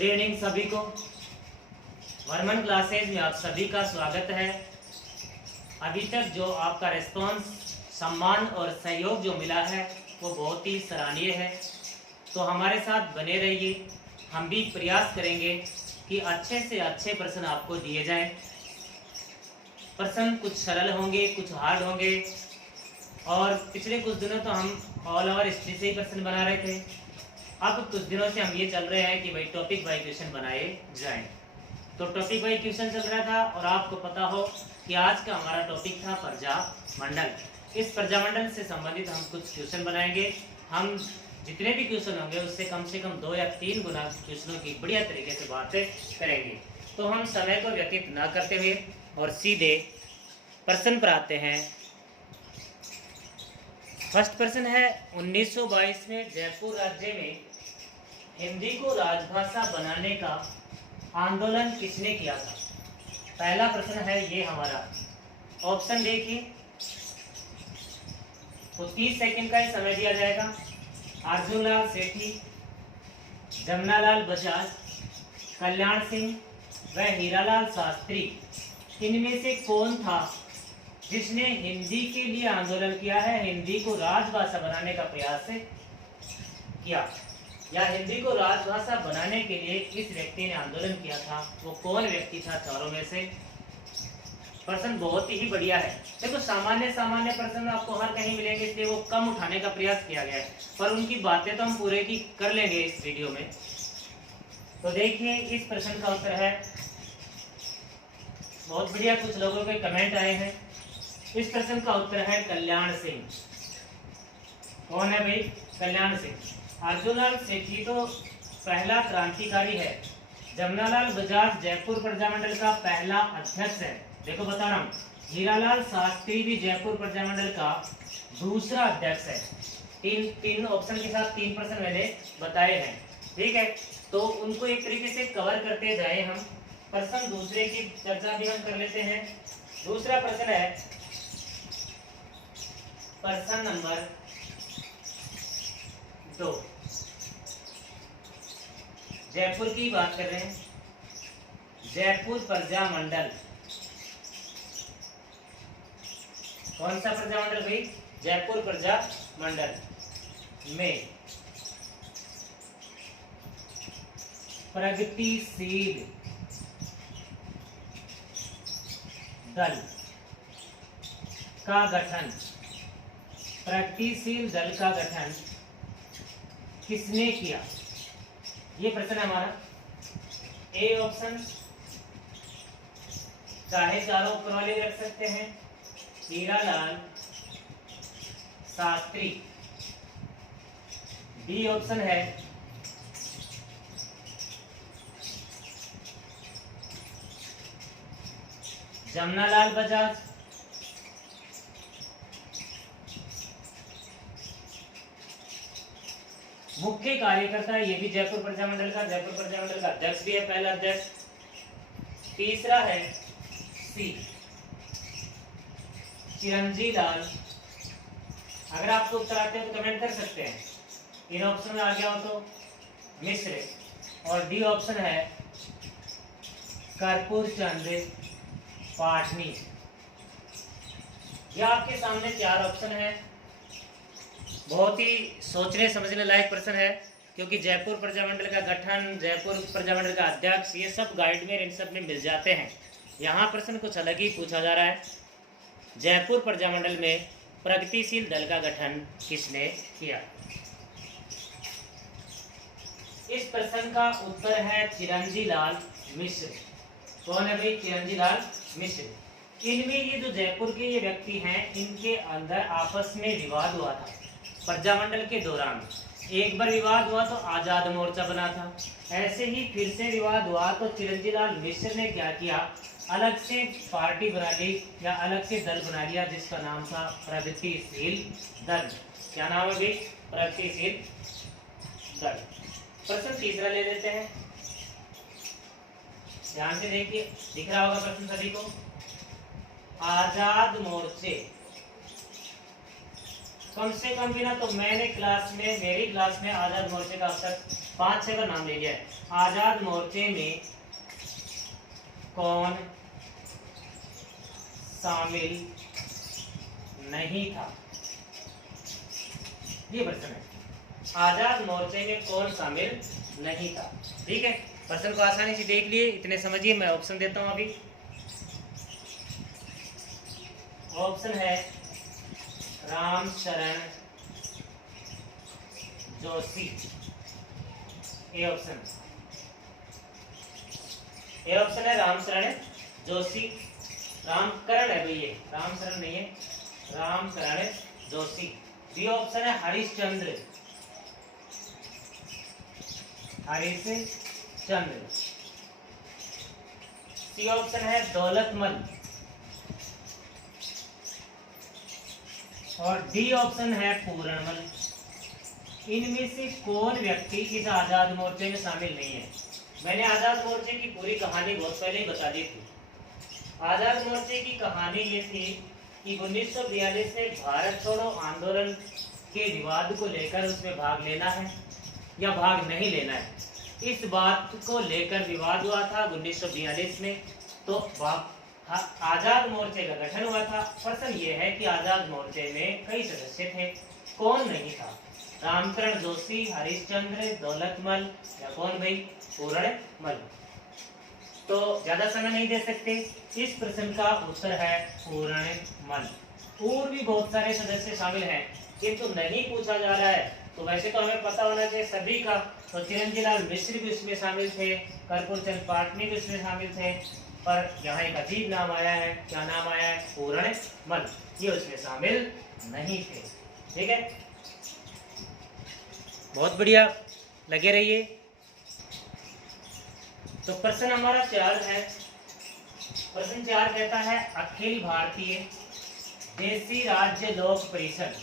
Good evening सभी को। Varman classes में आप सभी का स्वागत है। अभी तक जो आपका रिस्पॉन्स, सम्मान और सहयोग जो मिला है वो बहुत ही सराहनीय है। तो हमारे साथ बने रहिए। हम भी प्रयास करेंगे कि अच्छे से अच्छे प्रश्न आपको दिए जाएं। प्रश्न कुछ सरल होंगे, कुछ हार्ड होंगे। और पिछले कुछ दिनों तो हम ऑल ओवर हिस्ट्री से ही प्रश्न बना रहे थे। अब कुछ दिनों से हम ये चल रहे हैं कि भाई टॉपिक वाइज क्वेश्चन बनाए जाएं। तो टॉपिक वाइज क्वेश्चन चल रहा था और आपको पता हो कि आज का हमारा टॉपिक था प्रजामंडल। इस प्रजामंडल से संबंधित हम कुछ क्वेश्चन बनाएंगे। हम जितने भी क्वेश्चन होंगे उससे कम 2 या 3 गुना क्वेश्चनों की बढ़िया तरीके से बातें करेंगे। तो हम समय को व्यतीत ना करते हुए और सीधे प्रश्न पर आते हैं। फर्स्ट प्रश्न है, 1922 में जयपुर राज्य में हिंदी को राजभाषा बनाने का आंदोलन किसने किया था? पहला प्रश्न है ये हमारा। ऑप्शन देखिए, तो 30 सेकंड का ही समय दिया जाएगा। अर्जुन लाल सेठी, जमनालाल बजाज, कल्याण सिंह व हीरालाल शास्त्री, इनमें से कौन था जिसने हिंदी के लिए आंदोलन किया है, हिंदी को राजभाषा बनाने का प्रयास किया, या हिंदी को राजभाषा बनाने के लिए किस व्यक्ति ने आंदोलन किया था? वो कौन व्यक्ति था चारों में से? प्रश्न बहुत ही बढ़िया है। देखो, सामान्य प्रश्न आपको हर कहीं मिलेंगे, इसलिए वो कम उठाने का प्रयास किया गया है, पर उनकी बातें तो हम पूरे की कर लेंगे इस वीडियो में। तो देखिए, इस प्रश्न का उत्तर है, बहुत बढ़िया, कुछ लोगों के कमेंट आए हैं। इस प्रश्न का उत्तर है कल्याण सिंह। कौन है भाई? कल्याण सिंह। अर्जुनलाल सेठी तो पहला क्रांतिकारी है। जमनालाल बजाज जयपुर प्रजामंडल का पहला अध्यक्ष है। देखो बता रहा हूँ, हीरालाल शास्त्री भी जयपुर प्रजामंडल का दूसरा अध्यक्ष है। तीन ऑप्शन के साथ 3 प्रश्न मैंने बताए हैं, ठीक है। तो उनको एक तरीके से कवर करते जाए हम। प्रश्न दूसरे की चर्चा भी हम कर लेते हैं। दूसरा प्रश्न है, प्रश्न नंबर 2। जयपुर की बात कर रहे हैं। जयपुर प्रजामंडल, कौन सा प्रजामंडल भाई? जयपुर प्रजामंडल में प्रगतिशील दल का गठन, प्रगतिशील दल का गठन किसने किया? ये प्रश्न है हमारा। ए ऑप्शन, चाहे चारों ऊपर वाले रख सकते हैं, हीरालाल शास्त्री। बी ऑप्शन है जमनालाल बजाज। मुख्य कार्यकर्ता ये भी जयपुर प्रजामंडल का अध्यक्ष भी है, पहला अध्यक्ष। तीसरा है सी, चिरंजी लाल। अगर आपको उत्तर आते हैं तो कमेंट कर सकते हैं। इन ऑप्शन में आ गया हो तो मिश्र। और डी ऑप्शन है कर्पूर चंद पाटनी। यह आपके सामने 4 ऑप्शन है। बहुत ही सोचने समझने लायक प्रश्न है, क्योंकि जयपुर प्रजामंडल का गठन, जयपुर प्रजामंडल का अध्यक्ष, ये सब गाइड में, इन सब में मिल जाते हैं। यहाँ प्रश्न कुछ अलग ही पूछा जा रहा है। जयपुर प्रजामंडल में प्रगतिशील दल का गठन किसने किया? इस प्रश्न का उत्तर है चिरंजी लाल मिश्र। कौन है भाई? चिरंजी लाल मिश्र। इनमें ये जो जयपुर के ये व्यक्ति हैं, इनके अंदर आपस में विवाद हुआ था प्रजामंडल के दौरान। एक बार विवाद हुआ तो आजाद मोर्चा बना था, ऐसे ही फिर से विवाद हुआ तो चिरंजी लाल मिश्र ने क्या किया, अलग से पार्टी बना ली या अलग से दल बना लिया, जिसका नाम था प्रगतिशील दल। क्या नाम है भाई? प्रगतिशील दल। प्रश्न तीसरा ले लेते हैं, ध्यान से देखिए, दिख रहा होगा प्रश्न सभी को। आजाद मोर्चे, कम से कम भी ना तो मैंने क्लास में, मेरी क्लास में आजाद मोर्चे का अब तक 5-6 का नाम ले लिया है। आजाद मोर्चे में कौन शामिल नहीं था, ये प्रश्न है। आजाद मोर्चे में कौन शामिल नहीं था। ठीक है, प्रश्न को आसानी से देख लिए, इतने समझिए। मैं ऑप्शन देता हूं अभी। ऑप्शन है Ramsharan Joshi, A option. A option है रामशरण जोशी। रामकरण है भैया, रामशरण नहीं है, रामकरण जोशी। बी ऑप्शन है हरिश्चंद्र, हरिश्चंद्र। सी ऑप्शन है दौलतमल और डी ऑप्शन है पूरणमल। इनमें से कौन व्यक्ति इस आजाद मोर्चे में शामिल नहीं है। मैंने आजाद मोर्चे की पूरी कहानी बहुत पहले ही बता दी थी। आजाद मोर्चे की कहानी ये थी कि 1942 में भारत छोड़ो आंदोलन के विवाद को लेकर उसमें भाग लेना है या भाग नहीं लेना है, इस बात को लेकर विवाद हुआ था 1942 में। तो आजाद मोर्चे का गठन हुआ था। प्रश्न ये है कि आजाद मोर्चे में कई सदस्य थे, कौन नहीं था। रामकरण जोशी, हरिश्चंद्र, दौलतमल या कौन भाई, पूरणमल। तो ज्यादा समय नहीं दे सकते, इस प्रश्न का उत्तर है पूरणमल। और भी बहुत सारे सदस्य शामिल हैं किंतु नहीं पूछा जा रहा है। तो वैसे तो हमें पता होना चाहिए सभी का। तो चिरंजीवी लाल मिश्र भी उसमें शामिल थे, कर्पूर चंद पाटनी भी उसमें शामिल थे, पर यहाँ एक अजीब नाम आया है। क्या नाम आया है? पूरणमल। ये उसमें शामिल नहीं थे। ठीक है, बहुत बढ़िया, लगे रहिए। तो प्रश्न हमारा 4 है। प्रश्न 4 कहता है अखिल भारतीय देसी राज्य लोक परिषद,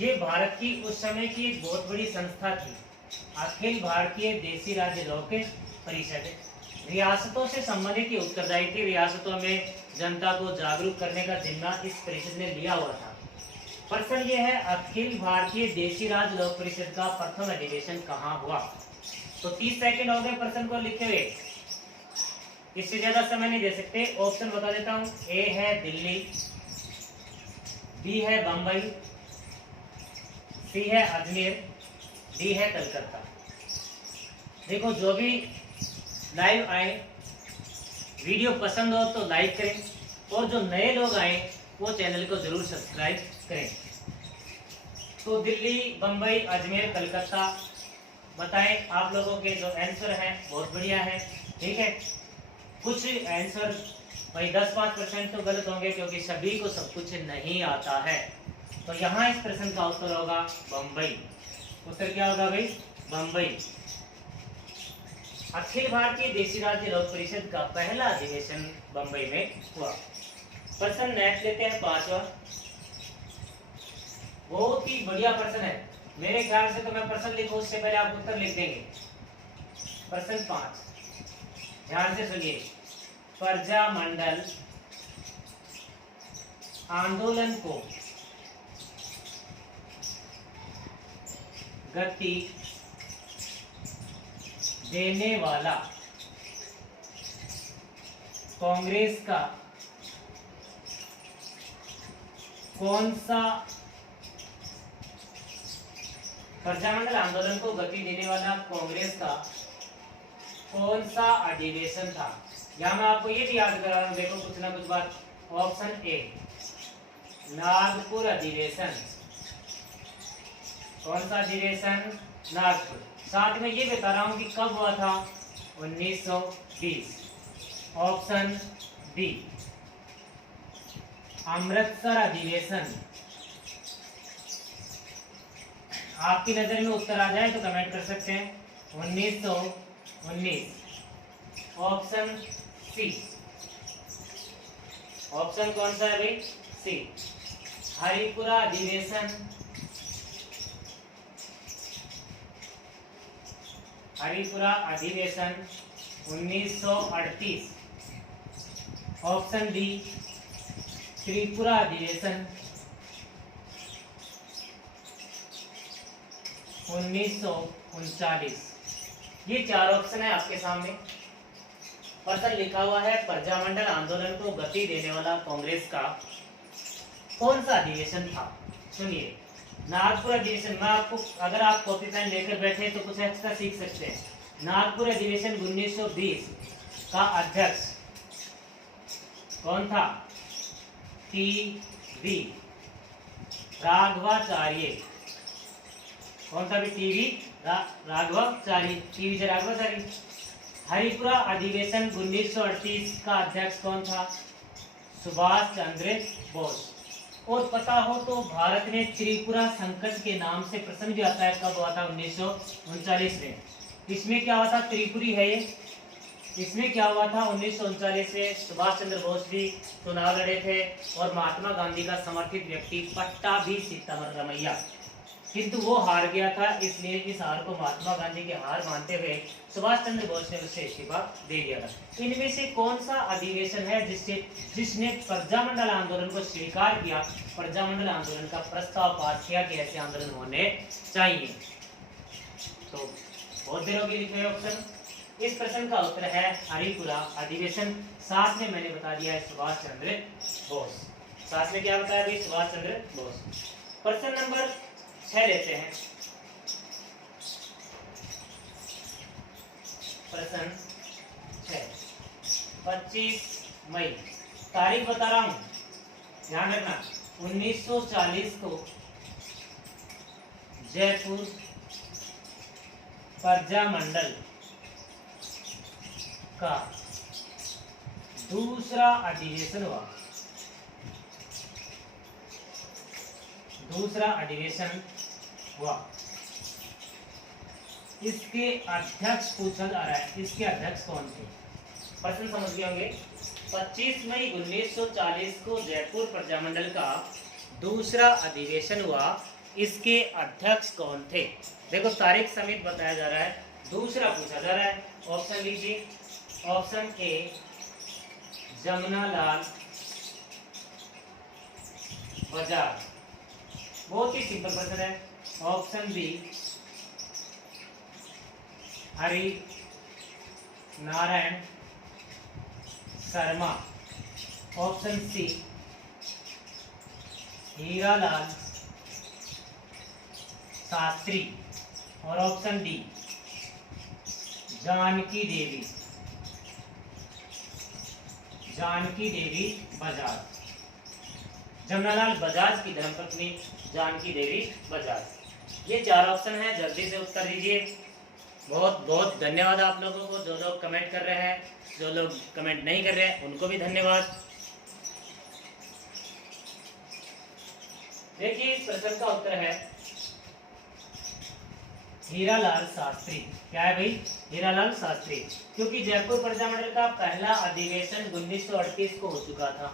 ये भारत की उस समय की एक बहुत बड़ी संस्था थी। अखिल भारतीय देसी राज्य लोक परिषद रियासतों से संबंधित ये उत्तरदायी थी। रियासतों में जनता को जागरूक करने का जिम्मा इस परिषद ने लिया हुआ था। प्रश्न ये है अखिल भारतीय देसी राज्य लोक परिषद का प्रथम अधिवेशन कहाँ हुआ। तो 30 सेकंड हो गए प्रश्न को लिखे हुए, इससे ज्यादा समय नहीं दे सकते। ऑप्शन बता देता हूं। ए है दिल्ली, बी है बंबई, सी है अजमेर, डी है कलकत्ता। देखो, जो भी लाइव आए, वीडियो पसंद हो तो लाइक करें और जो नए लोग आए वो चैनल को जरूर सब्सक्राइब करें। तो दिल्ली, बंबई, अजमेर, कलकत्ता बताएं। आप लोगों के जो आंसर हैं बहुत बढ़िया है। ठीक है, कुछ आंसर भाई 10-5% तो गलत होंगे क्योंकि सभी को सब कुछ नहीं आता है। तो यहाँ इस प्रश्न का उत्तर होगा बंबई। उत्तर क्या होगा भाई? बंबई। अखिल भारतीय देसी राज्य लोक परिषद का पहला अधिवेशन बंबई में हुआ। प्रश्न नेक्स्ट लेते हैं 5वां। बहुत ही बढ़िया प्रश्न है। मेरे ख्याल से तो मैं प्रश्न लिखूं उससे पहले आप उत्तर लिख देंगे। प्रश्न 5 ध्यान से सुनिए। प्रजामंडल आंदोलन को गति देने वाला कांग्रेस का कौन सा, प्रजामंडल आंदोलन को गति देने वाला कांग्रेस का कौन सा अधिवेशन था। यहां मैं आपको ये भी याद करा रहा हूं, देखो कुछ ना कुछ बात। ऑप्शन ए नागपुर अधिवेशन। कौन सा अधिवेशन? नागपुर। साथ में ये बता रहा हूं कि कब हुआ था? 1920। ऑप्शन बी अमृतसर अधिवेशन। आपकी नजर में उत्तर आ जाए तो कमेंट कर सकते हैं। 1919। Option C. ऑप्शन कौन सा है भाई? सी हरिपुरा अधिवेशन। हरिपुरा अधिवेशन 1938। ऑप्शन डी त्रिपुरा अधिवेशन। 1939। ये चार ऑप्शन है आपके सामने। प्रश्न लिखा हुआ है प्रजामंडल आंदोलन को गति देने वाला कांग्रेस का कौन सा अधिवेशन था। सुनिए, नागपुर अधिवेशन में आपको, अगर आप कॉपी पेन लेकर बैठे तो कुछ एक्स्ट्रा सीख सकते हैं। नागपुर अधिवेशन 1920 का अध्यक्ष कौन था? टी.वी. राघवाचार्य। कौन सा भी? टी.वी. राघवाचार्य। टी.वी. राघवाचार्य। हरिपुरा अधिवेशन 1938 का अध्यक्ष कौन था? सुभाष चंद्र बोस। और पता हो तो भारत में त्रिपुरा संकट के नाम से प्रश्न भी आता है। कब हुआ था? 1939 में। इसमें क्या हुआ था? त्रिपुरी है ये। इसमें क्या हुआ था? 1939 में सुभाष चंद्र बोस भी चुनाव लड़े थे और महात्मा गांधी का समर्थित व्यक्ति पट्टाभी सिद्धरामैया, किंतु वो हार गया था। इसलिए इस हार को महात्मा गांधी की हार मानते हुए सुभाष चंद्र बोस ने उससे इस्तीफा दे दिया था। इनमें से कौन सा अधिवेशन है जिसने प्रजामंडल आंदोलन को स्वीकार किया, प्रजामंडल आंदोलन का प्रस्ताव पास किया कि ऐसे आंदोलन होने चाहिए? तो बहुत देर होगी लिखे ऑप्शन। इस प्रश्न का उत्तर है हरिपुरा अधिवेशन। साथ में मैंने बता दिया है सुभाष चंद्र बोस। साथ में क्या बताया भाई? सुभाष चंद्र बोस। प्रश्न नंबर 6 लेते हैं। प्रश्न 6, 25 मई, तारीख बता रहा हूं, ध्यान रखना। 1940 को जयपुर प्रजामंडल का दूसरा अधिवेशन हुआ। दूसरा अधिवेशन हुआ। इसके अध्यक्ष पूछा जा रहा है, इसके अध्यक्ष कौन थे? प्रश्न समझ गए होंगे। 25 मई 1940 को जयपुर प्रजामंडल का दूसरा अधिवेशन हुआ। इसके अध्यक्ष कौन थे? देखो तारीख समेत बताया जा रहा है, दूसरा पूछा जा रहा है। ऑप्शन लीजिए। ऑप्शन ए जमनालाल बजाज, बहुत ही सिंपल प्रश्न है। Option B Hari Narayan Sharma. Option C Hiralal Shastri. और ऑप्शन डी जानकी देवी, जानकी देवी बजाज। जमनालाल बजाज की धर्मपत्नी जानकी देवी बजाज। ये चार ऑप्शन है, जल्दी से उत्तर दीजिए। बहुत बहुत धन्यवाद आप लोगों को, जो लोग कमेंट कर रहे हैं। जो लोग कमेंट नहीं कर रहे हैं उनको भी धन्यवाद। देखिए इस प्रश्न का उत्तर है हीरालाल शास्त्री। क्या है भाई? हीरालाल शास्त्री। क्योंकि जयपुर प्रजामंडल का पहला अधिवेशन 1938 को हो चुका था।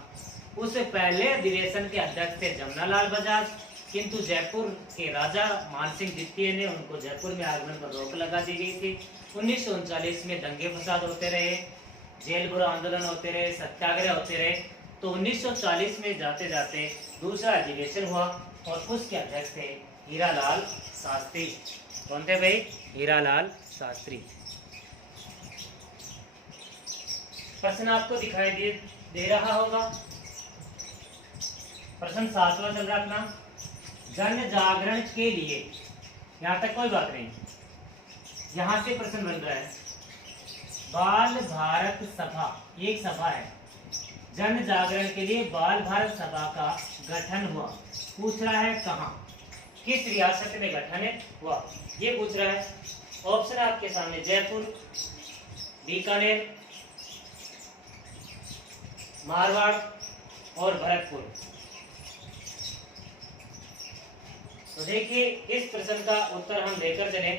उस पहले अधिवेशन के अध्यक्ष थे जमनालाल बजाज, किंतु जयपुर के राजा मानसिंह द्वितीय ने उनको जयपुर में आगमन पर रोक लगा दी गई थी। 1939 में दंगे फसाद होते रहे, जेल बुरा आंदोलन होते रहे, सत्याग्रह होते रहे। तो 1940 में जाते जाते दूसरा अधिवेशन हुआ और उसके अध्यक्ष थे हीरालाल शास्त्री। कौन थे भाई? हीरालाल शास्त्री। प्रश्न आपको दिखाई दे रहा होगा। प्रश्न 7वां चल रहा अपना, जन जागरण के लिए। यहां तक कोई बात नहीं, यहां से प्रश्न बन रहा है। बाल भारत सभा, एक सभा है, जन जागरण के लिए बाल भारत सभा का गठन हुआ। पूछ रहा है कहां, किस रियासत में गठन हुआ, ये पूछ रहा है। ऑप्शन है आपके सामने, जयपुर, बीकानेर, मारवाड़ और भरतपुर। तो देखिए इस प्रश्न का उत्तर हम लेकर चले,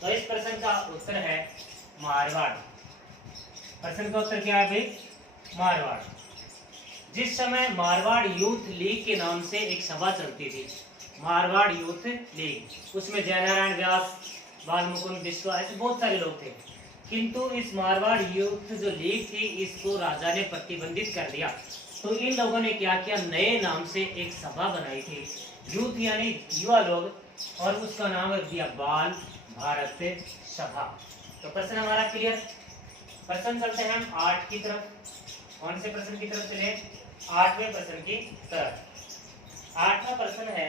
तो इस प्रश्न का उत्तर है मारवाड़। प्रश्न का उत्तर क्या है भाई? मारवाड़। जिस समय मारवाड़ यूथ लीग के नाम से एक सभा चलती थी, मारवाड़ यूथ लीग, उसमें जयनारायण व्यास, बालमुकुंद बिश्वा, ऐसे बहुत सारे लोग थे। किंतु इस मारवाड़ यूथ जो लीग थी, इसको राजा ने प्रतिबंधित कर दिया। तो इन लोगों ने क्या किया, नए नाम से एक सभा बनाई थी, यूथ यानी युवा लोग, और उसका नाम रख दिया बाल भारत सभा। तो प्रश्न हमारा क्लियर। प्रश्न चलते हैं हम 8 की तरफ। कौन से प्रश्न की तरफ चले, 8वें प्रश्न की तरफ। 8वां प्रश्न है,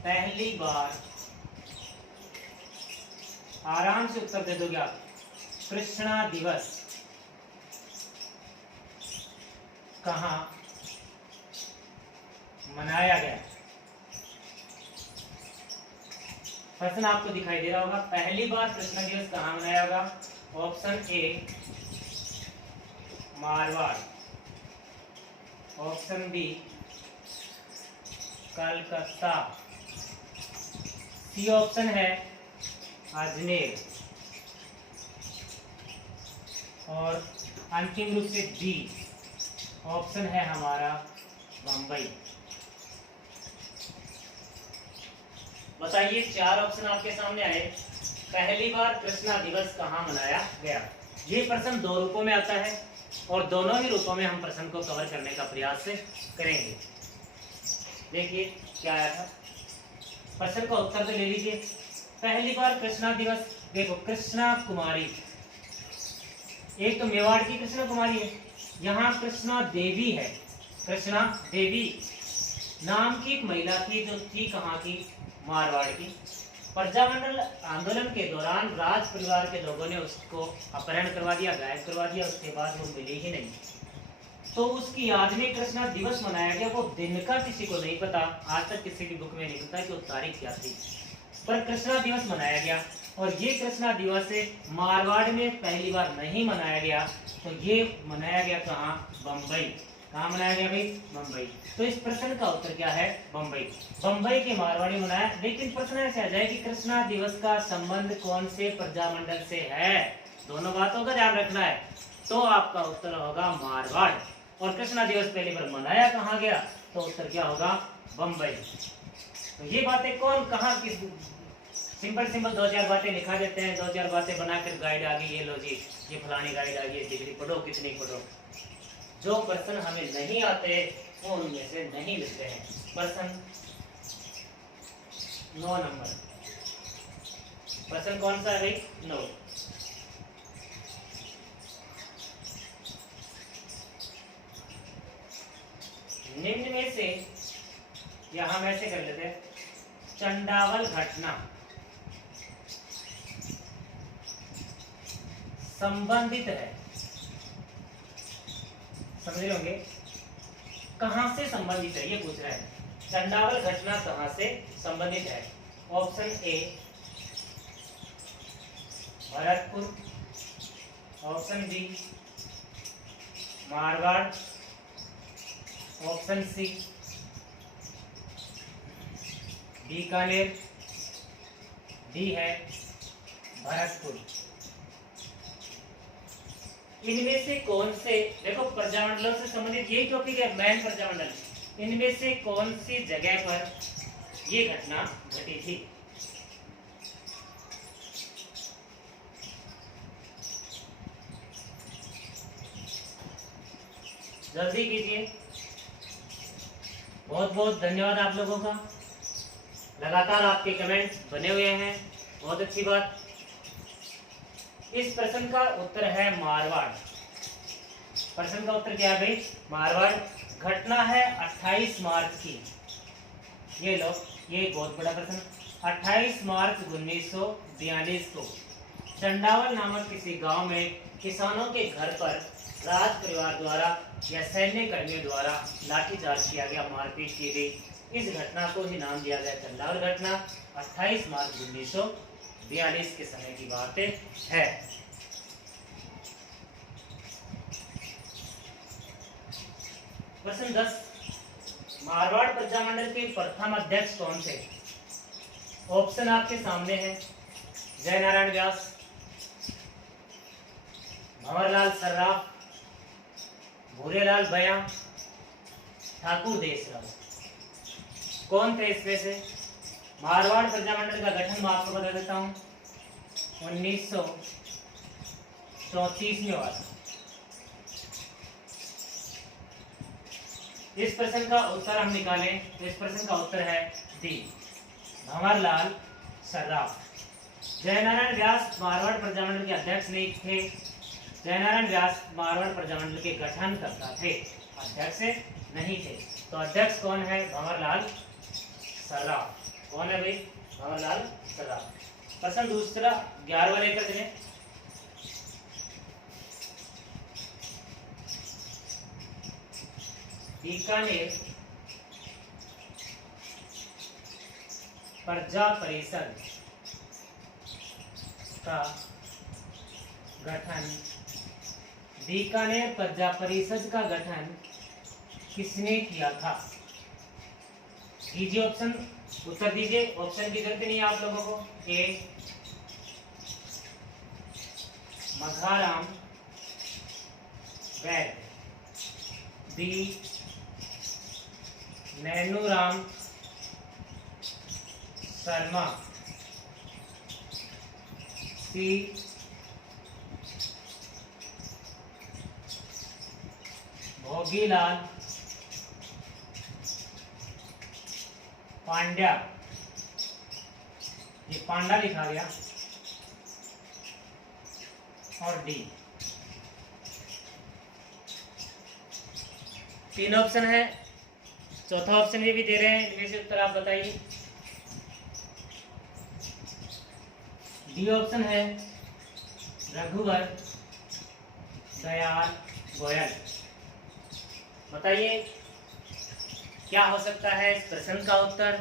पहली बार, आराम से उत्तर दे दोगे आप, कृष्णा दिवस कहाँ मनाया गया। प्रश्न आपको दिखाई दे रहा होगा, पहली बार कृष्णा दिवस कहाँ मनाया होगा। Option A Marwar, option B Calcutta, C option है अजमेर, और अंतिम रूप से डी ऑप्शन है हमारा बम्बई। बताइए, 4 ऑप्शन आपके सामने आए। पहली बार कृष्णा दिवस कहाँ मनाया गया। ये प्रश्न 2 रूपों में आता है और दोनों ही रूपों में हम प्रश्न को कवर करने का प्रयास करेंगे। देखिए क्या आया था, प्रश्न का उत्तर तो ले लीजिए। पहली बार कृष्णा दिवस, देखो कृष्णा कुमारी, एक तो मेवाड़ की कृष्णा कुमारी है, यहाँ कृष्णा देवी है। कृष्णा देवी नाम की एक महिला थी जो थी कहाँ की, मारवाड़ की। प्रजामंडल आंदोलन के दौरान राज परिवार के लोगों ने उसको अपहरण करवा दिया, गायब करवा दिया, उसके बाद वो मिली ही नहीं। तो उसकी याद में कृष्णा दिवस मनाया गया। वो दिन का किसी को नहीं पता, आज तक किसी की बुक में नहीं पता कि वो तारीख क्या थी, पर कृष्णा दिवस मनाया गया। और ये कृष्णा दिवस मारवाड़ में पहली बार नहीं मनाया गया, तो ये मनाया गया कहाँ, बम्बई। कहाँ मनाया गया भाई, बम्बई। तो इस प्रश्न का उत्तर क्या है, बम्बई। बम्बई के मारवाड़ी मनाया। लेकिन प्रश्न ऐसे आ जाए कि कृष्णा दिवस का संबंध कौन से प्रजामंडल से है, दोनों बातों का ध्यान रखना है। तो आपका उत्तर होगा मारवाड़। और कृष्णा दिवस पहली बार मनाया कहाँ गया, तो उत्तर क्या होगा, बम्बई। तो ये बातें कौन कहाँ किस, सिंपल 2-4 बातें लिखा देते हैं, 2-4 बातें बनाकर गाइड आ गई, ये लो जी ये फलानी गाइड आ गई, डिग्री पढ़ो कितनी पढ़ो। जो प्रश्न हमें नहीं आते वो उनमें से नहीं लिखते हैं। प्रश्न 9 नंबर, प्रश्न कौन सा है भाई, 9। निम्न में से, या हम ऐसे कर लेते हैं, चंडावल घटना संबंधित है, समझ रहे होंगे, कहां से संबंधित है ये पूछ रहा है। चंडावल घटना कहां से संबंधित है। Option A Bharatpur, option B Marwar, option C Bikaner, D है भरतपुर। इनमें से कौन से, देखो प्रजामंडलों से संबंधित यही टॉपिक है, मैन प्रजामंडल। इनमें से कौन सी जगह पर ये घटना घटी थी। जल्दी कीजिए। बहुत बहुत धन्यवाद आप लोगों का, लगातार आपके कमेंट्स बने हुए हैं, बहुत अच्छी बात। इस प्रश्न का उत्तर है मारवाड़। प्रश्न का उत्तर क्या है भाई, मारवाड़। घटना है 28 मार्च की। ये लो, ये बहुत बड़ा प्रश्न। 28 मार्च 1942 को चंडावल नामक किसी गांव में किसानों के घर पर राज परिवार द्वारा या सैन्य कर्मियों द्वारा लाठीचार्ज किया गया, मारपीट की गई। इस घटना को ही नाम दिया गया चंडावल घटना। 28 मार्च 1942 के समय की बात है। प्रश्न 10, मारवाड़ प्रजामंडल के प्रथम अध्यक्ष कौन थे। ऑप्शन आपके सामने है, जय नारायण व्यास, भंवरलाल सर्राफ, भूरेलाल बया, ठाकुर देसराव। कौन थे इसमें से। मारवाड़ प्रजामंडल का गठन मैं आपको बता देता हूं, 1934 में हुआ था। इस प्रश्न का उत्तर हम निकालें तो इस प्रश्न का उत्तर है डी, भंवरलाल सर्राफ। जयनारायण व्यास मारवाड़ प्रजामंडल के अध्यक्ष नहीं थे। जयनारायण व्यास मारवाड़ प्रजामंडल के गठनकर्ता थे, अध्यक्ष नहीं थे। तो अध्यक्ष कौन है? भंवरलाल सर्राफ। कौन है भाई? भंवरलाल सर्राफ। प्रश्न दूसरा 11वां लेकर चले। बीकानेर प्रजा परिषद का गठन, बीकानेर प्रजा परिषद का गठन किसने किया था? दीजिए ऑप्शन, उत्तर दीजिए। ऑप्शन की जरूरत नहीं है आप लोगों को। ए मघाराम वैद्य, बी नैनूराम शर्मा, सी भोगीलाल पांड्या, ये पांडा लिखा गया, और डी। तीन ऑप्शन है, चौथा ऑप्शन भी दे रहे हैं, इनमें से उत्तर आप बताइए। डी ऑप्शन है रघुवर दयाल गोयल। बताइए क्या हो सकता है इस प्रश्न का उत्तर?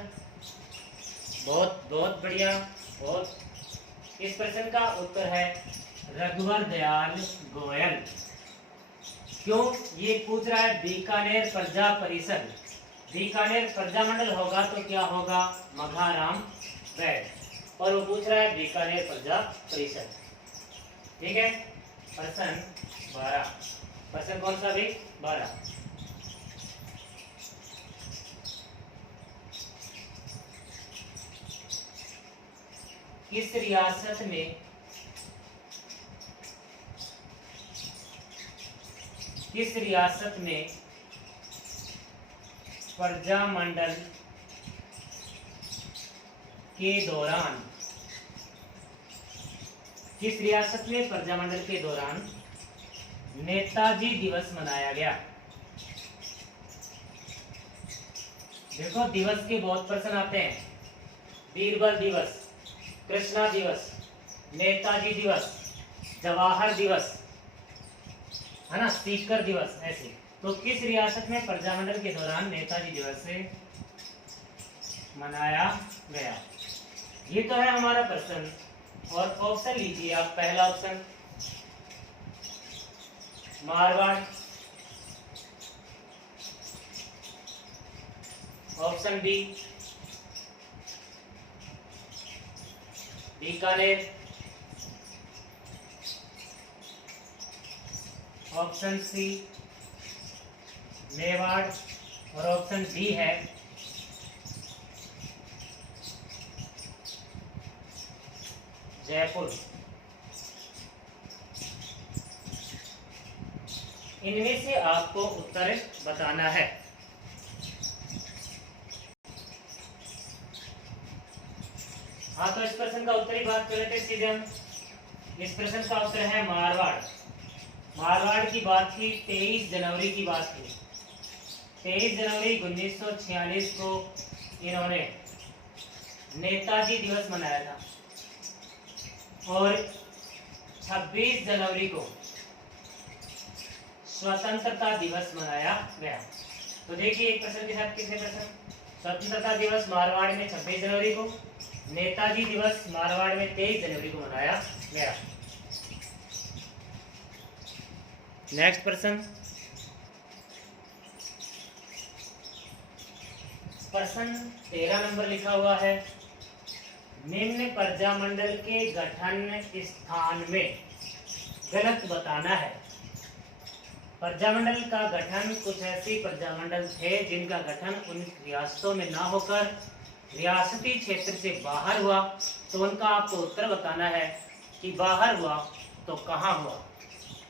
बहुत बहुत बढ़िया, बहुत। इस प्रश्न का उत्तर है रघुवर दयाल गोयल। क्यों ये पूछ रहा है? बीकानेर प्रजा परिषद, बीकानेर प्रजामंडल होगा तो क्या होगा? मघाराम वैद्य, और वो पूछ रहा है बीकानेर प्रजा परिषद। ठीक है। प्रश्न 12, प्रश्न कौन सा भी? 12। किस रियासत में प्रजामंडल के दौरान, किस रियासत में प्रजामंडल के दौरान नेताजी दिवस मनाया गया? देखो दिवस के बहुत प्रश्न आते हैं। बीरबल दिवस, कृष्णा दिवस, नेताजी दिवस, जवाहर दिवस, है ना, सीकर दिवस, ऐसे। तो किस रियासत में प्रजामंडल के दौरान नेताजी दिवस से मनाया गया? ये तो है हमारा प्रश्न। और ऑप्शन लीजिए आप। पहला option Marwar, option B Bikaner, option C Mewar, और ऑप्शन डी है जयपुर। इनमें से आपको उत्तर बताना है। हाँ, तो इस प्रश्न का उत्तर ही बात कर लेते सीधे हम। इस प्रश्न का उत्तर है मारवाड़। मारवाड़ की बात थी 23 जनवरी की बात थी। 23 जनवरी 1946 को इन्होंने नेताजी दिवस मनाया था, और 26 जनवरी को स्वतंत्रता दिवस मनाया गया। तो देखिए एक प्रश्न के साथ कितने प्रश्न। स्वतंत्रता दिवस मारवाड़ में 26 जनवरी को, नेताजी दिवस मारवाड़ में 23 जनवरी को मनाया गया। नेक्स्ट प्रश्न, प्रश्न 13 नंबर लिखा हुआ है। निम्न प्रजामंडल के गठन स्थान में गलत बताना है। प्रजामंडल का गठन, कुछ ऐसी प्रजामंडल थे जिनका गठन उन रियासतों में ना होकर रियासती क्षेत्र से बाहर हुआ, तो उनका आपको उत्तर बताना है कि बाहर हुआ तो कहाँ हुआ।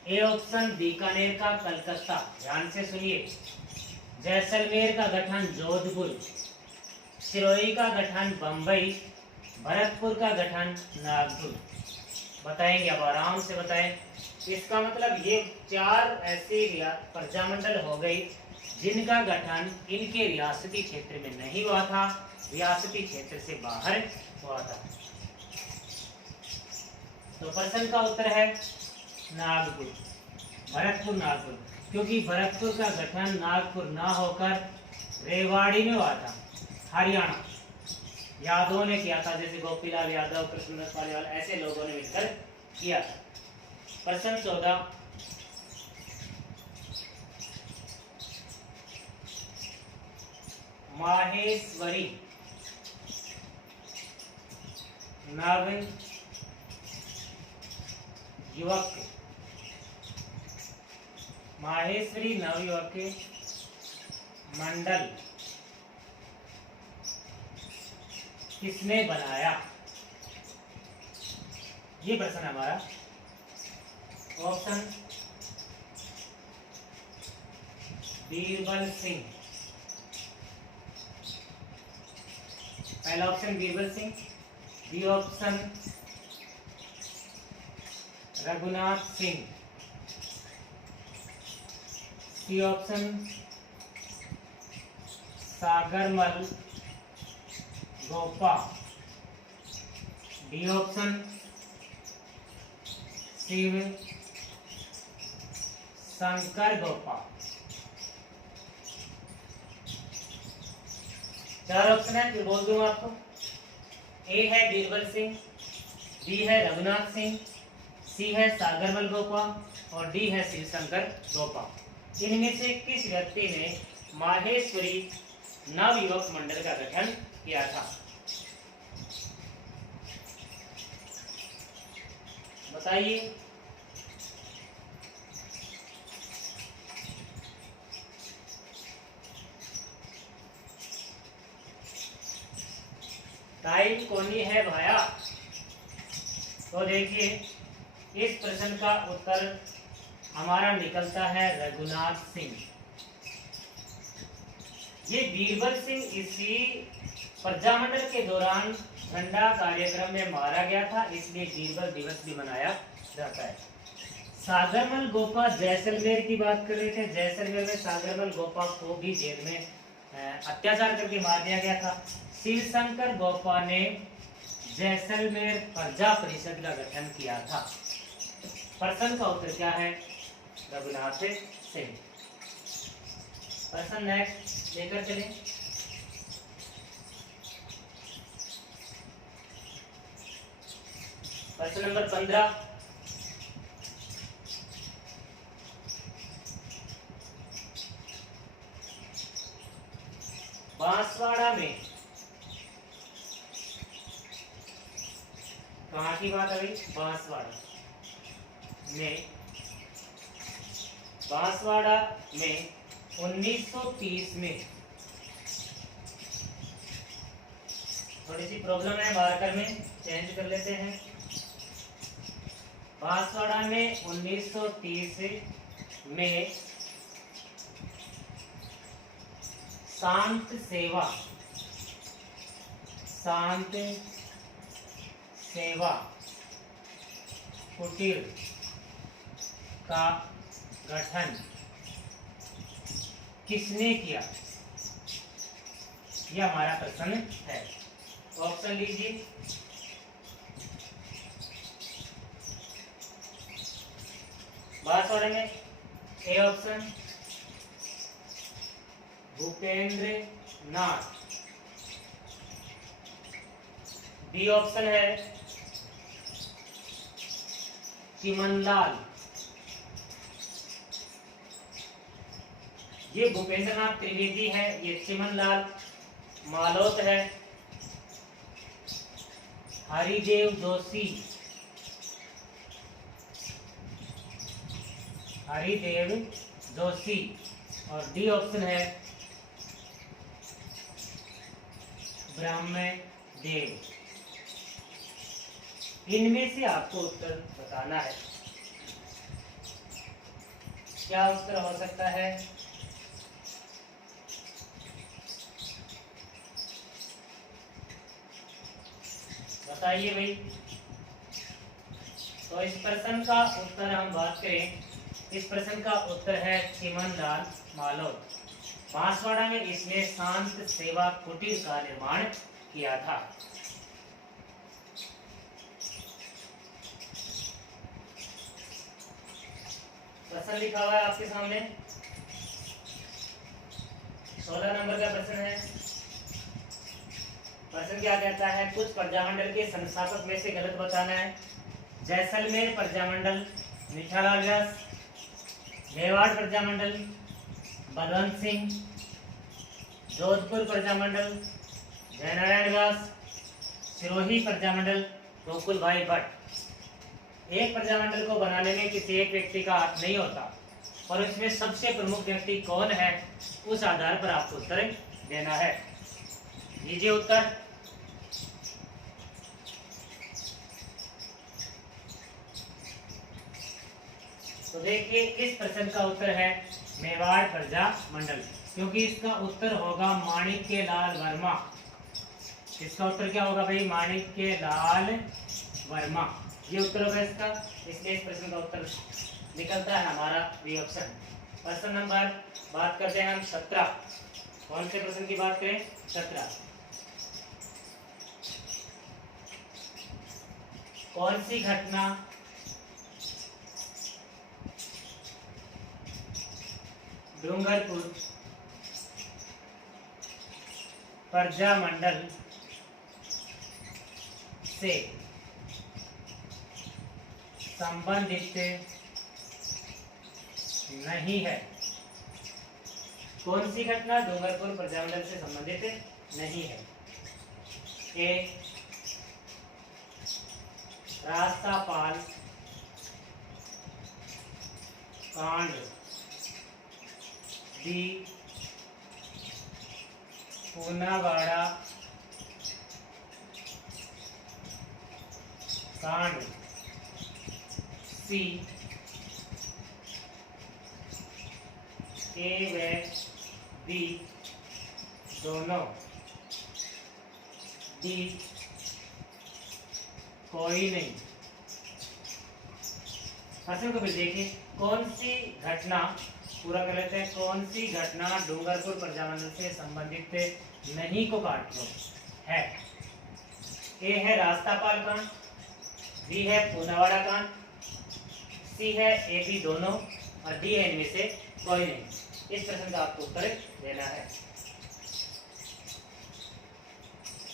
ए ऑप्शन बीकानेर का कलकत्ता, ध्यान से सुनिए। जैसलमेर का गठन जोधपुर, सिरोही का गठन बंबई, भरतपुर का गठन नागपुर। बताएंगे, अब आराम से बताएं। इसका मतलब ये 4 ऐसे प्रजामंडल हो गई जिनका गठन इनके रियासती क्षेत्र में नहीं हुआ था, रियासती क्षेत्र से बाहर हुआ था। तो प्रश्न का उत्तर है नागपुर, भरतपुर नागपुर, क्योंकि भरतपुर का गठन नागपुर ना होकर रेवाड़ी में हुआ था, हरियाणा। यादवों ने किया था, जैसे गोपीलाल यादव, कृष्णदास पालीवाल, ऐसे लोगों ने मिलकर किया था। प्रश्न 14, माहेश्वरी नव युवक, माहेश्वरी नवयुवक मंडल किसने बनाया? ये प्रश्न हमारा। ऑप्शन बीरबल सिंह, पहला option Birbal Singh, B option Raghunath Singh, C option Sagarmal Gopa, D option Shiv Shankar Gopa. 4 option है, जो बोल दूं आपको। ए है बीरबल सिंह, बी है रघुनाथ सिंह, सी है सागरमल गोपा और डी है शिव शंकर गोपा। इनमें से किस व्यक्ति ने माहेश्वरी नवयुवक मंडल का गठन किया था? बताइए। टाइम कोनी है भाया। तो देखिए, इस प्रश्न का उत्तर हमारा निकलता है रघुनाथ सिंह। ये बीरबल सिंह इसी प्रजामंडल के दौरान झंडा कार्यक्रम में मारा गया था, इसलिए बीरबल दिवस भी मनाया जाता है। सागरमल गोपा जैसलमेर की बात कर रहे थे। जैसलमेर में सागरमल गोपा को भी जेल में अत्याचार करके मार दिया गया था। शिव शंकर गोपा ने जैसलमेर प्रजा परिषद का गठन किया था। प्रश्न का उत्तर क्या है? रघुनाथ सिंह। प्रश्न नेक्स्ट लेकर चले। प्रश्न नंबर 15, बांसवाड़ा में, कहाँ की बात है भाई? बांसवाड़ा में, बांसवाड़ा में 1930 में, थोड़ी सी प्रॉब्लम है मार्कर में, चेंज कर लेते हैं। बांसवाड़ा में 1930 में शांत सेवा कुटीर का गठन किसने किया? यह हमारा प्रश्न है। ऑप्शन लीजिए। बांसवाड़ा में A option Bhupendra Nath, B option है चिमनलाल। ये भूपेंद्र नाथ त्रिवेदी है, ये चिमनलाल मालोत है, हरिदेव जोशी, हरिदेव जोशी और डी ऑप्शन है ब्रह्म देव। इनमें से आपको उत्तर बताना है। क्या उत्तर हो सकता है? बताइए भाई। तो इस प्रश्न का उत्तर हम बात करें, इस प्रश्न का उत्तर है चिमनलाल मालव। बांसवाड़ा में इसने शांत सेवा कुटीर का निर्माण किया था। प्रश्न लिखा हुआ है आपके सामने, 16 नंबर का प्रश्न है। प्रश्न क्या कहता है, कुछ प्रजामंडल के संस्थापक में से गलत बताना है। जैसलमेर प्रजामंडल मीठालाल व्यास, मेवाड़ प्रजामंडल बलवंत सिंह, जोधपुर प्रजामंडल जयनारायण व्यास, सिरोही प्रजामंडल गोकुल भाई भट्ट। एक प्रजामंडल को बनाने में किसी एक व्यक्ति का हाथ नहीं होता, और इसमें सबसे प्रमुख व्यक्ति कौन है, उस आधार पर आपको उत्तर देना है। लीजिए उत्तर। तो देखिए इस प्रश्न का उत्तर है मेवाड़ प्रजामंडल, क्योंकि इसका उत्तर होगा माणिक्यलाल वर्मा। इसका उत्तर क्या होगा भाई, माणिक्यलाल वर्मा, ये उत्तर होगा इसका। इसलिए इस प्रश्न का उत्तर निकलता है हमारा बी ऑप्शन। प्रश्न नंबर बात करते हैं हम 17। कौन से प्रश्न की बात करें, 17। कौन सी घटना डूंगरपुर प्रजामंडल से संबंधित नहीं है? कौन सी घटना डूंगरपुर प्रजामंडल से संबंधित नहीं है? ए, रास्तापाल कांड, बी, पूनावाड़ा कांड, सी, ए व बी दोनों, डी कोई नहीं। प्रश्न को फिर देखिए, कौन सी घटना, पूरा कर लेते हैं, कौन सी घटना डूंगरपुर प्रजामंडल से संबंधित नहीं को काट लो है। ए है रास्तापाल कांड, बी है पूनावाड़ा कांड, सी है ए बी दोनों, और डी है इनमें से कोई नहीं। इस प्रश्न का आपको उत्तर देना है।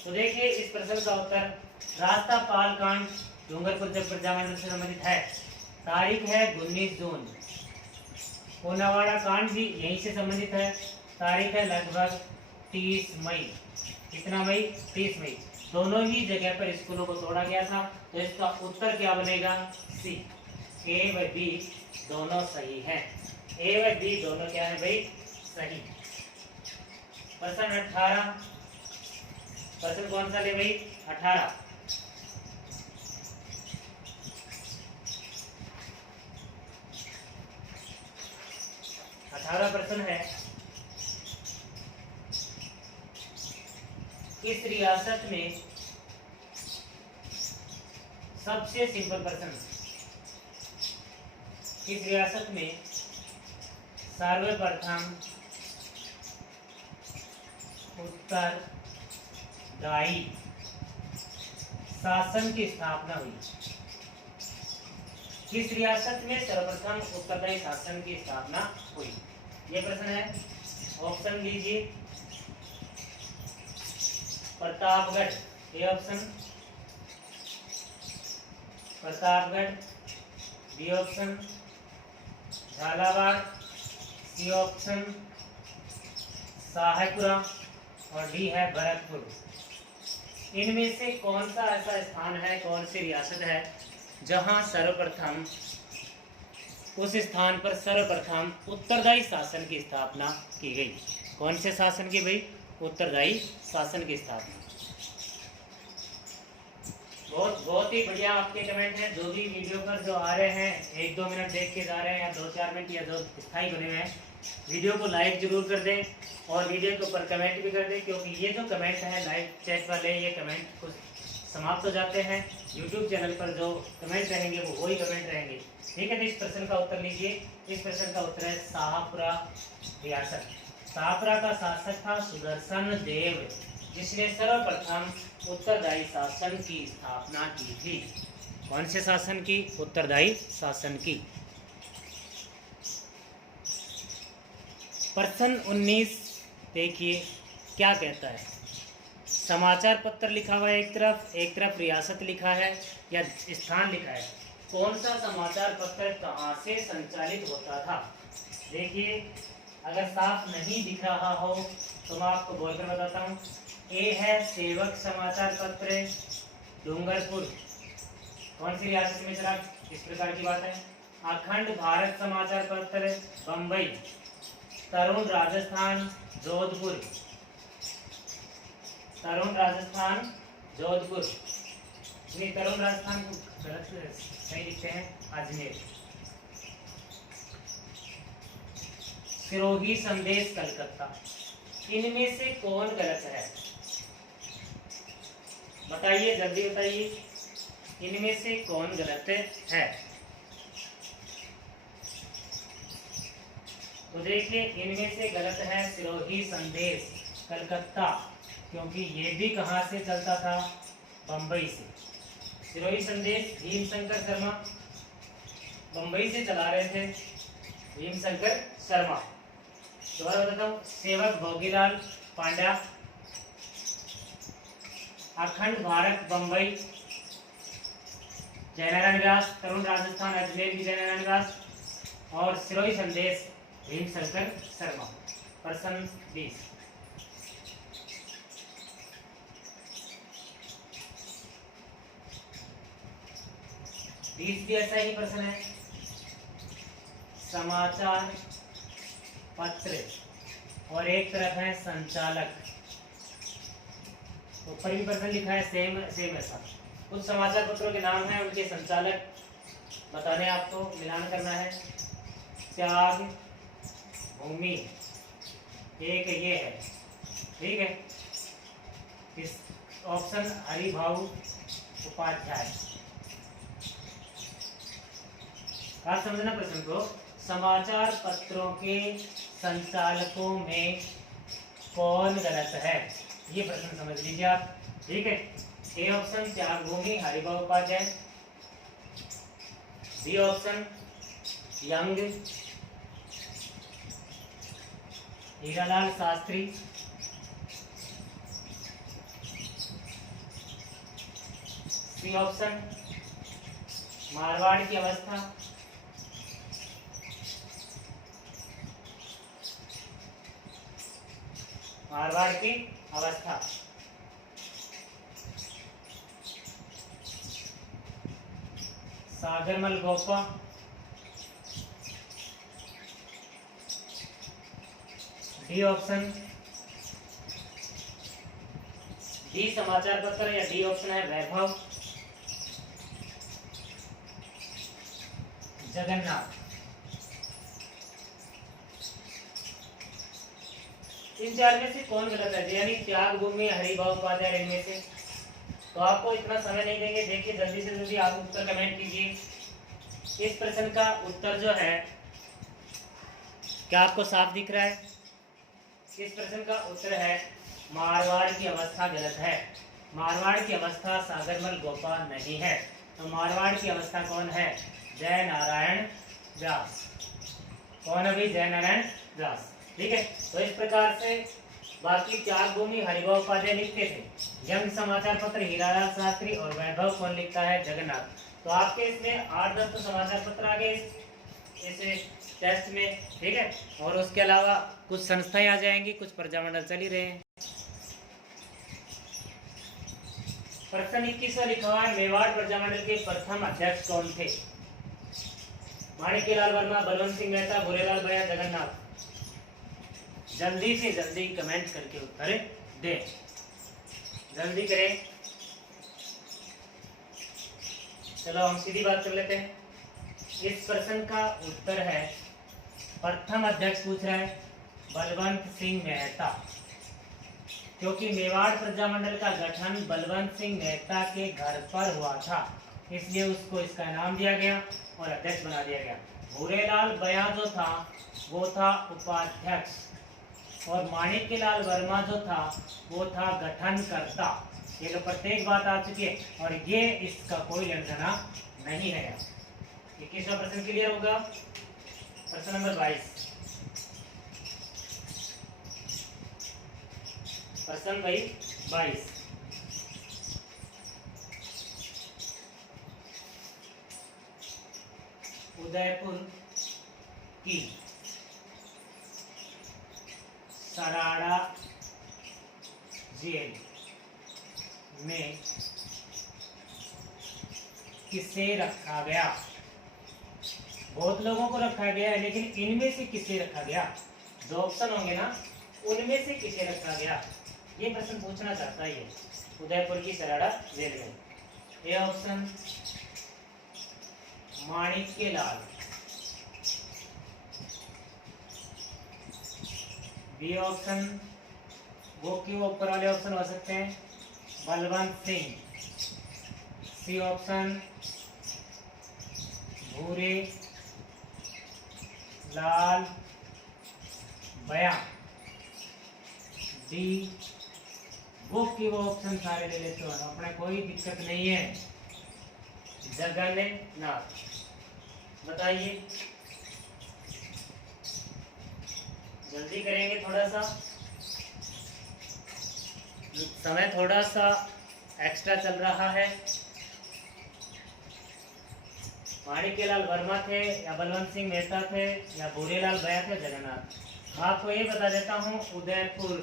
तो देखिए इस प्रश्न का उत्तर रास्तापाल कांड डूंगरपुर प्रजामंडल से संबंधित है। तारीख है 19 जून। पूनावाड़ा कांड भी यहीं से संबंधित है। तारीख है लगभग 30 मई। कितना मई, 30 मई। दोनों ही जगह पर स्कूलों को तोड़ा गया था। तो इसका उत्तर क्या बनेगा, सी, ए व बी दोनों सही हैं। ए व बी दोनों क्या है भाई, सही। प्रश्न 18। प्रश्न कौन सा ले भाई, 18। 18 प्रश्न है, किस रियासत में, सबसे सिंपल प्रश्न, किस रियासत में सर्वप्रथम उत्तरदायी शासन की स्थापना हुई? किस रियासत में सर्वप्रथम उत्तरदायी शासन की स्थापना हुई? ये प्रश्न है। ऑप्शन लीजिए, Pratapgarh, A option Pratapgarh, B option Jhalawar, C option Shahpura, और डी है भरतपुर। इनमें से कौन सा ऐसा स्थान है, कौन सी रियासत है जहां सर्वप्रथम, उस स्थान पर सर्वप्रथम उत्तरदायी शासन की स्थापना की गई? कौन से शासन की भाई, उत्तरदायी शासन की स्थापना। बहुत ही बढ़िया आपके कमेंट हैं। जो भी वीडियो पर जो आ रहे हैं, 1-2 मिनट देख के जा रहे हैं, या 2-4 मिनट, या जो स्थायी बने हुए हैं, वीडियो को लाइक जरूर कर दें, और वीडियो के ऊपर कमेंट भी कर दें, क्योंकि ये जो कमेंट है लाइव चैट वाले, ये कमेंट कुछ समाप्त हो जाते हैं। YouTube चैनल पर जो कमेंट रहेंगे वो वही कमेंट रहेंगे। ठीक है, तो इस प्रश्न का उत्तर लीजिए। इस प्रश्न का उत्तर है शाहपुरा रियासत। शाहपुरा का शासक था सुदर्शन देव, जिसने सर्वप्रथम उत्तरदायी शासन की स्थापना की थी। कौन से शासन की? उत्तरदायी शासन की। प्रश्न 19 देखिए क्या कहता है। समाचार पत्र लिखा हुआ है एक तरफ रियासत लिखा है या स्थान लिखा है। कौन सा समाचार पत्र कहाँ से संचालित होता था? देखिए, अगर साफ नहीं दिख रहा हो तो मैं आपको बोलकर बताता हूँ। ए है सेवक समाचार पत्र, डूंगरपुर। कौन सी रियासत में चला? इस प्रकार की बात है। अखंड भारत समाचार पत्र, बम्बई। तरुण राजस्थान, जोधपुर। तरुण राजस्थान, जोधपुर। तरुण राजस्थान को गलत सही लिखते हैं, अजमेर। सिरोही संदेश, कलकत्ता। इनमें से कौन गलत है? बताइए, जल्दी बताइए, इनमें से कौन गलत है? तो देखिए, इनमें से गलत है सिरोही संदेश, कलकत्ता, क्योंकि ये भी कहाँ से चलता था? बम्बई से। सिरोही संदेश भीमशंकर शर्मा बम्बई से चला रहे थे, भीमशंकर शर्मा। दोबारा बताता हूँ, सेवक भोगीलाल पांड्या, अखंड भारत बम्बई, जयनारायण व्यास, तरुण राजस्थान अजमेर की जयनारायण व्यास, और सिरोही संदेश भीमशंकर शर्मा। प्रश्न 20। भी ऐसा ही प्रश्न है। समाचार पत्र और एक तरफ है संचालक। ऊपर भी प्रश्न लिखा है सेम ऐसा। कुछ समाचार पत्रों के नाम है, उनके संचालक बताने, आपको मिलान करना है। त्याग भूमि एक ये है, ठीक है। इस ऑप्शन हरिभाऊ उपाध्याय। आप समझना प्रश्न को। समाचार पत्रों के संचालकों में कौन गलत है, ये प्रश्न समझ लीजिए आप, ठीक है। A option Tyagbhumi Haribhau Upadhyay, B option young Hiralal Shastri, C option Marwar की अवस्था, मारवाड़ की अवस्था, Sagarmal Gopa, D option D समाचार पत्र या डी ऑप्शन है वैभव जगन्नाथ। इन चार में से कौन गलत है? यानी त्यागभूमि हरिभाऊ उपाध्याय, इनमें से। तो आपको इतना समय नहीं देंगे, देखिए जल्दी से जल्दी आप उत्तर कमेंट कीजिए। इस प्रश्न का उत्तर जो है, क्या आपको साफ दिख रहा है? इस प्रश्न का उत्तर है मारवाड़ की अवस्था गलत है। मारवाड़ की अवस्था सागरमल गोपा नहीं है। तो मारवाड़ की अवस्था कौन है? जय नारायण व्यास। कौन अभी? जय नारायण व्यास, ठीक है। तो इस प्रकार से बाकी त्यागभूमि हरिभाऊ उपाध्याय लिखते थे, यंग समाचार पत्र हीरालाल शास्त्री, और वैभव कौन लिखता है? जगन्नाथ। तो आपके इसमें 8-10 तो समाचार पत्र आ गए इस टेस्ट में, ठीक है। और उसके अलावा कुछ संस्थाएं आ जाएंगी, कुछ प्रजामंडल चल ही रहे हैं। प्रश्न 21 लिखा हुआ है, मेवाड़ प्रजामंडल के प्रथम अध्यक्ष कौन थे? माणिक्यलाल वर्मा, बलवंत सिंह मेहता, भूरेलाल भैया, जगन्नाथ। जल्दी से जल्दी कमेंट करके उत्तर दें, जल्दी करें। चलो हम सीधी बात कर लेते हैं। इस प्रश्न का उत्तर है, प्रथम अध्यक्ष पूछ रहा है बलवंत सिंह मेहता, क्योंकि मेवाड़ प्रजामंडल का गठन बलवंत सिंह मेहता के घर पर हुआ था, इसलिए उसको इसका नाम दिया गया और अध्यक्ष बना दिया गया। भूरेलाल बयां जो था वो था उपाध्यक्ष, और माणिक्यलाल वर्मा जो था वो था गठनकर्ता। ये तो प्रत्येक बात आ चुकी है, और ये इसका कोई लेना देना नहीं है। 21वां प्रश्न क्लियर होगा। प्रश्न नंबर 22। प्रश्न भाई 22। उदयपुर की सराड़ा जेल में किसे रखा गया? बहुत लोगों को रखा गया है, लेकिन इनमें से किसे रखा गया? जो ऑप्शन होंगे ना, उनमें से किसे रखा गया, ये प्रश्न पूछना चाहता है। उदयपुर की सराड़ा जेल में A option Manikyalal, B option, वो क्यों ऊपर वाले ऑप्शन हो सकते हैं, बलवंत सिंह, सी ऑप्शन भूरे लाल बयां, डी वो की वो ऑप्शन सारे ले लेते हो, अपने कोई दिक्कत नहीं है। जगन्नाथ, बताइए, जल्दी करेंगे, थोड़ा सा समय थोड़ा सा एक्स्ट्रा चल रहा है। माणिक्यलाल वर्मा थे या बलवंत सिंह मेहता थे या भूरेलाल बयां थे, जगन्नाथ। आपको ये बता देता हूँ, उदयपुर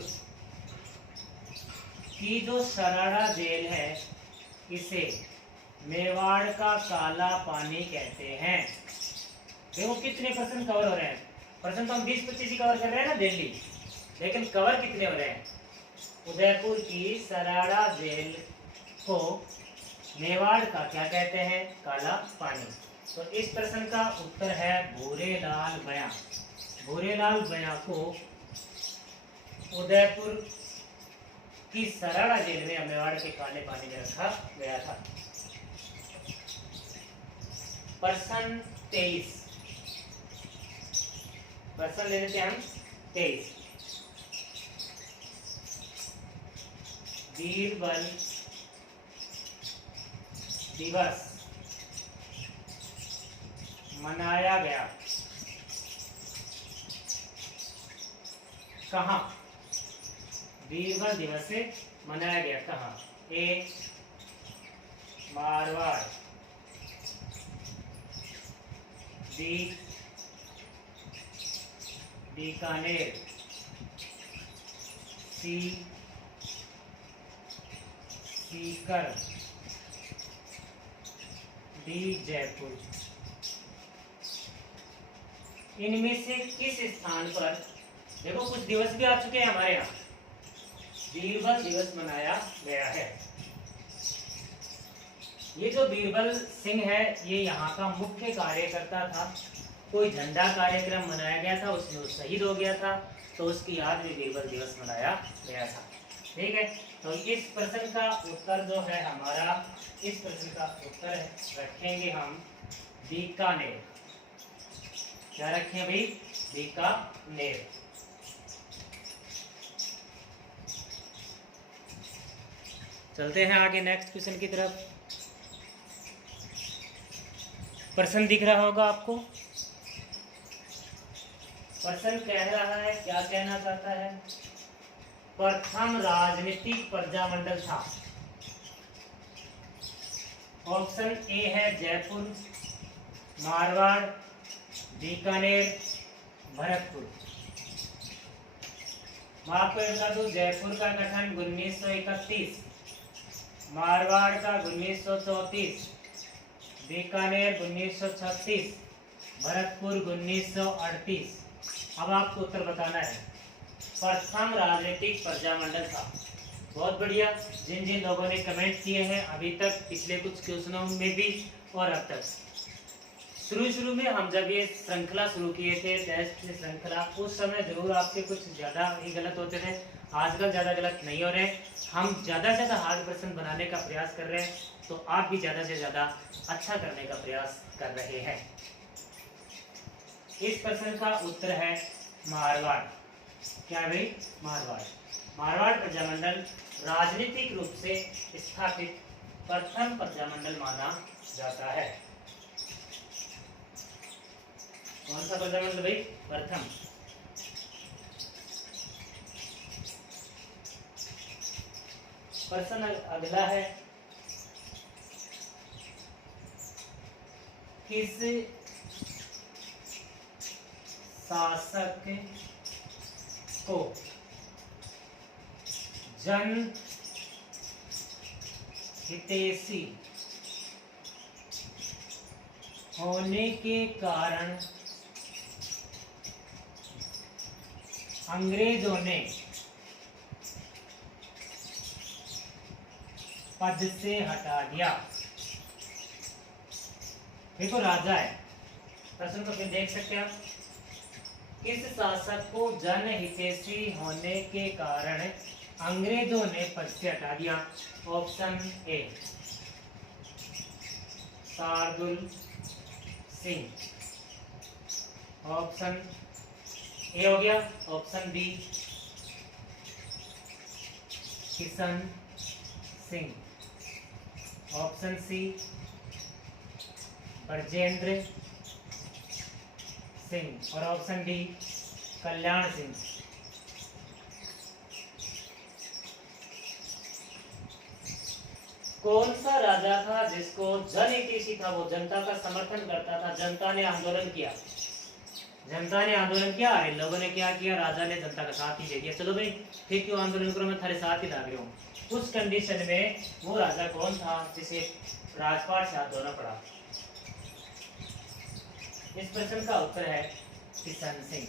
की जो सराड़ा जेल है इसे मेवाड़ का काला पानी कहते हैं। देखो कितने प्रश्न कवर हो रहे हैं। प्रश्न तो हम 20-25 ही कवर कर रहे हैं ना डेली, लेकिन कवर कितने हो रहे हैं? उदयपुर की सराड़ा जेल को मेवाड़ का क्या कहते हैं? काला पानी। तो इस प्रश्न का उत्तर है भूरेलाल बयां। भूरेलाल बयां को उदयपुर की सराड़ा जेल में मेवाड़ के काले पानी में रखा गया था। प्रश्न 23, प्रश्न ले लेते हैं हम 23। बीरबल दिवस मनाया गया कहाँ? बीरबल दिवस से मनाया गया कहाँ? ए मारवाड़, बी बीकानेर, सी सीकर, डी जयपुर। इनमें से किस स्थान पर, देखो कुछ दिवस भी आ चुके हैं हमारे यहाँ, बीरबल दिवस मनाया गया है। ये जो बीरबल सिंह है ये यहाँ का मुख्य कार्यकर्ता था। कोई झंडा कार्यक्रम मनाया गया था, उसमें वो शहीद हो गया था, तो उसकी याद में बीरबल दिवस मनाया गया था। ठीक है, तो इस प्रश्न का उत्तर जो है हमारा, इस प्रश्न का उत्तर रखेंगे हम बीकानेर। क्या रखें भाई? बीकानेर। चलते हैं आगे नेक्स्ट क्वेश्चन की तरफ। प्रश्न दिख रहा होगा आपको। प्रश्न कह रहा है, क्या कहना चाहता है? प्रथम राजनीतिक प्रजामंडल था। ऑप्शन ए है जयपुर, मारवाड़, बीकानेर, भरतपुर। मैं आपको बता दूं, जयपुर का गठन 1931, मारवाड़ का 1934, बीकानेर 1936, भरतपुर 1938। अब आपको उत्तर बताना है। प्रथम राजनीतिक प्रजामंडल था। बहुत बढ़िया, जिन जिन लोगों ने कमेंट किए हैं अभी तक, पिछले कुछ क्वेश्चनों में भी और अब तक, शुरू में हम जब ये श्रृंखला शुरू किए थे, टेस्ट की श्रृंखला, उस समय जरूर आपके कुछ ज़्यादा ही गलत होते थे। आजकल ज़्यादा गलत नहीं हो रहे। हम ज़्यादा से ज़्यादा हार्ड प्रश्न बनाने का प्रयास कर रहे हैं, तो आप भी ज़्यादा से ज़्यादा अच्छा करने का प्रयास कर रहे हैं। इस प्रश्न का उत्तर है मारवाड़। क्या है भाई? मारवाड़। मारवाड़ प्रजामंडल राजनीतिक रूप से स्थापित प्रथम प्रजामंडल माना जाता है। कौन सा प्रजामंडल भाई? प्रथम। प्रश्न अगला है, किस शासक को जन हितैषी होने के कारण अंग्रेजों ने पद से हटा दिया? देखो राजा है, प्रश्न को फिर देख सकते हैं आप। किस शासक को जन हितैषी होने के कारण अंग्रेजों ने पद से हटा दिया? Option A Shardul Singh, option A हो गया। Option B Kishan Singh, option C Brajendra Singh और ऑप्शन डी कल्याण सिंह। कौन सा राजा था जिसको जन हितैषी था, वो जनता का समर्थन करता था, जनता ने आंदोलन किया, जनता ने आंदोलन किया, अरे लोगों ने क्या किया, राजा ने जनता का साथ ही दे दिया, चलो भाई फिर क्यों आंदोलन करो, मैं थारे साथ ही लाग रहा हूँ। उस कंडीशन में वो राजा कौन था जिसे राजपाट से हाथ धोना पड़ा? इस प्रश्न का उत्तर है किशन सिंह।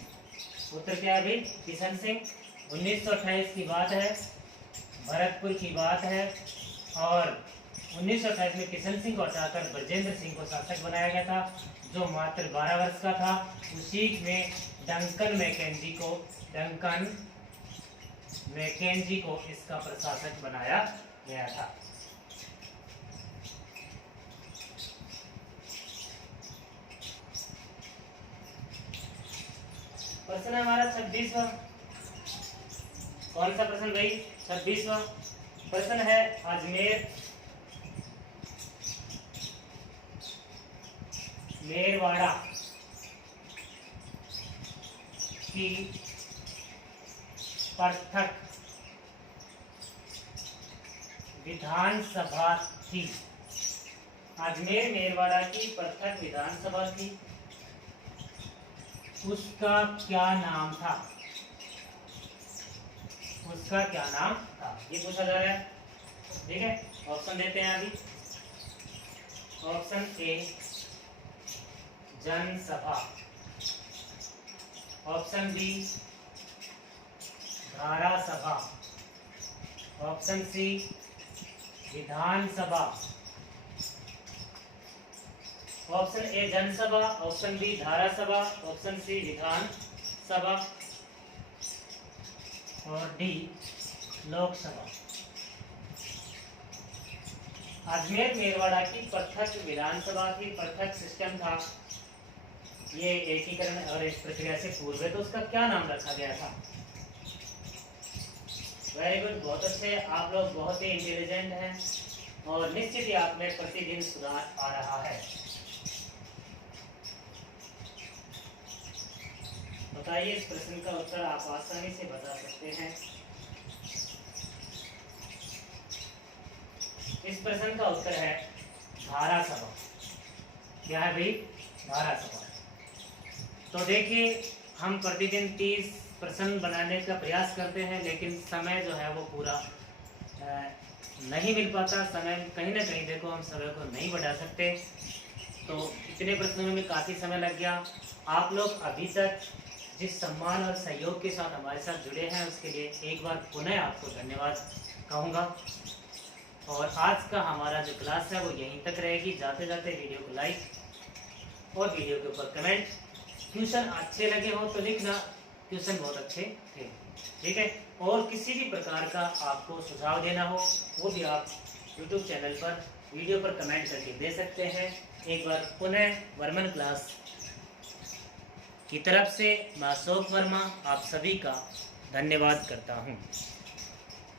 उत्तर क्या है भाई? किशन सिंह। 1928 की बात है, भरतपुर की बात है, और 1928 में किशन सिंह को हटाकर ब्रजेंद्र सिंह को शासक बनाया गया था, जो मात्र 12 वर्ष का था। उसी में डंकन मैकेंजी को इसका प्रशासक बनाया गया था। प्रश्न है हमारा 26वां। कौन सा प्रश्न भाई? 26वां प्रश्न है, अजमेर मेरवाड़ा की पृथक विधानसभा थी। अजमेर मेरवाड़ा की पृथक विधानसभा थी, उसका क्या नाम था? उसका क्या नाम था, ये पूछा जा रहा है। ठीक है, ऑप्शन देते हैं अभी। ऑप्शन ए जनसभा, ऑप्शन बी धारा सभा, option C Vidhan Sabha. Option A जनसभा, ऑप्शन बी धारा सभा, ऑप्शन सी विधान सभा और डी लोकसभा। अजमेर मेरवाड़ा की पृथक विधानसभा की पृथक सिस्टम था, ये एकीकरण और इस प्रक्रिया से पूर्व है, तो उसका क्या नाम रखा गया था? वेरी गुड, बहुत अच्छे, आप लोग बहुत ही इंटेलिजेंट हैं और निश्चित ही आप में प्रतिदिन सुधार आ रहा है। बताइए, इस प्रश्न का उत्तर आप आसानी से बता सकते हैं। इस प्रश्न का उत्तर है धारा सभा। क्या है भाई? धारा सभा। तो देखिए, हम प्रतिदिन 30 प्रश्न बनाने का प्रयास करते हैं, लेकिन समय जो है वो पूरा नहीं मिल पाता। समय कहीं ना कहीं देखो हम समय को नहीं बढ़ा सकते, तो इतने प्रश्नों में काफ़ी समय लग गया। आप लोग अभी तक जिस सम्मान और सहयोग के साथ हमारे साथ जुड़े हैं, उसके लिए एक बार पुनः आपको धन्यवाद कहूँगा। और आज का हमारा जो क्लास है वो यहीं तक रहेगी। जाते जाते वीडियो को लाइक और वीडियो के ऊपर कमेंट। ट्यूशन अच्छे लगे हो तो लिखना ट्यूशन बहुत अच्छे थे, ठीक है। और किसी भी प्रकार का आपको सुझाव देना हो वो भी आप यूट्यूब चैनल पर वीडियो पर कमेंट करके दे सकते हैं। एक बार पुनः वर्मन क्लास की तरफ से मैं अशोक वर्मा आप सभी का धन्यवाद करता हूँ।